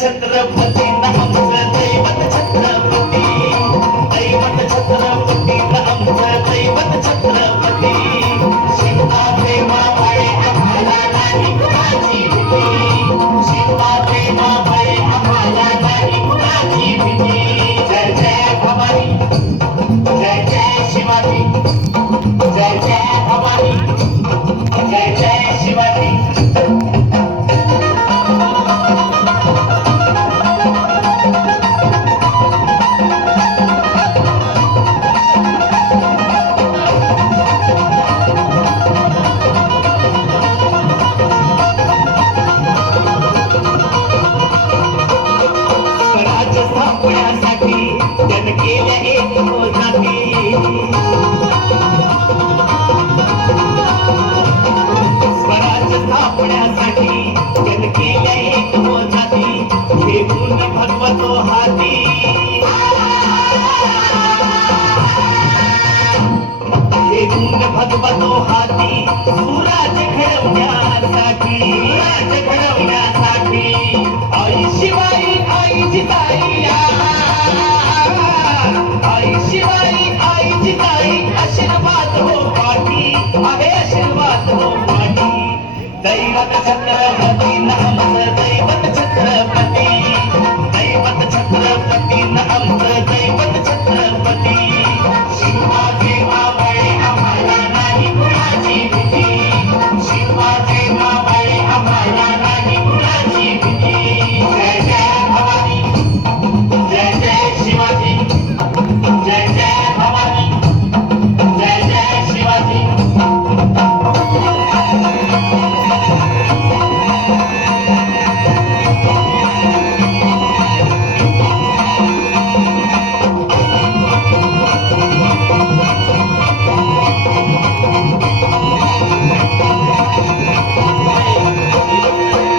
छत्रपती आमचं दैवत छत्रपती दैवत छत्रपती आमचं दैवत छत्रपती शिवबाचे मावळे आम्हाला नाही कुणाची भीती शिवबाचे मावळे आम्हाला नाही कुणाची भीती जय जय भवानी जय जय शिवाजी जय जय भवानी जय जय शिवाजी स्वराज स्थापण्यासाठी जन केल्या एक हो जाती घेऊन भगवतो हाती घेऊन भगवतो हाती सुराज घडवण्यासाठी आई शिवाई आई जिजाई आई शिवाई आई जिजाई आशीर्वाद हो पाठी आहे आशीर्वाद हो पाठी दैवत छत्रपती आमचं दैवत छत्रपती दैवत छत्रपती आमचं दैवत छत्रपती शिवाजी मावळे आम्हाला नाही कुणाची भीती शिवाजी मावळे आम्हाला नाही कुणाची भीती जय जय भवानी जय जय शिवाजी जय जय भवानी जय जय शिवाजी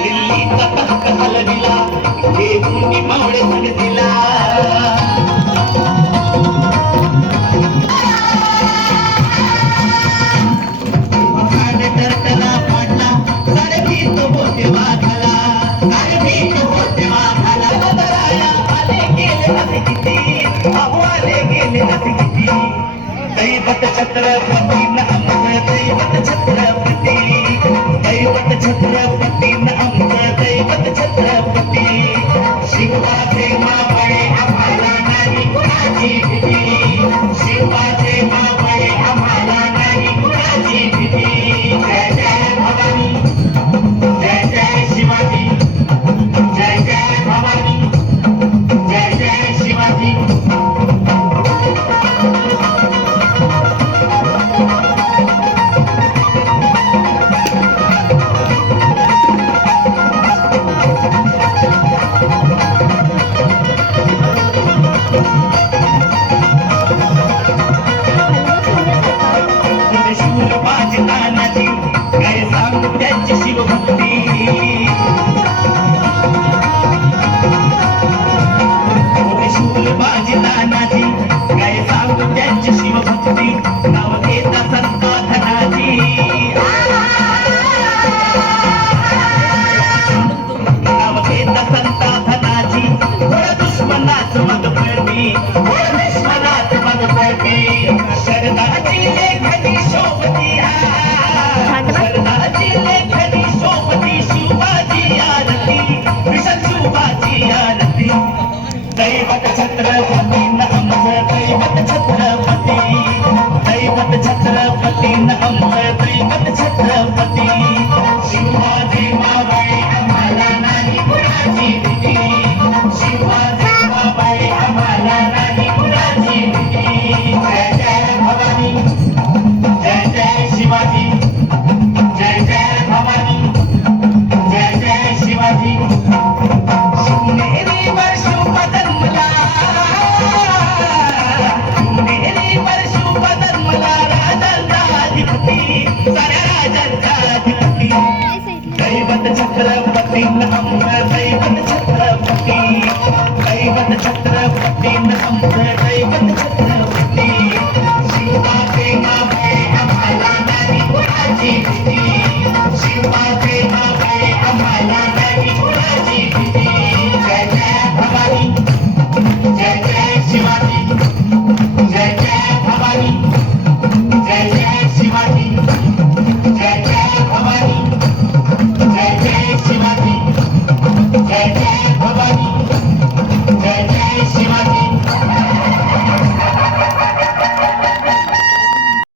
दिल्लीचा तख्त हलविला घेऊन मावळे संगतीला दैवत छत्रपती आमचं दैवत छत्रपती दैवत छत्रपती आमचं दैवत छत्रपती शिवाचे मावळे आम्हाला नाही कुणाची भीती शिवाचे मावळे आम्हाला नाही कुणाची भीती जय जय भवानी जय जय शिवाजी जय जय भवानी जय जय शिवाजी काय सांगू त्यांची शिवभक्ती शूर बाजी नानाजी काय सांगू त्यांची शिवभक्ती नाव घेता संता धनाजी नाव घेता संता धनाजी थोडं दुश्मनाच मग पडली थोडं दुश्मनाच मग पडली शरदाची लेखनी शोभती लेखनी सोपती शिवाजी आरती विषण शिवाजी आरती दैवत छत्रपती आमचं दैवत छत्रपती दैवत छत्रपती आमचं दैवत छत्रपती शिवाजी मावळे आम्हाला नाही कुणाची भीती शिवाजी मावळे आम्हाला नाही कुणाची भीती जय जय भवानी जय जय शिवाजी जय जय भवानी जय जय शिवाजी शिवनेरीवर शुभ जन्मला शिवनेरीवर शुभ जन्मला राजांचा अधिपती साऱ्या राजांचा अधिपती दैवत छत्रपती आमचं दैवत छत्रपती दैवत छत्रपती आमचं दैवत छत्रपती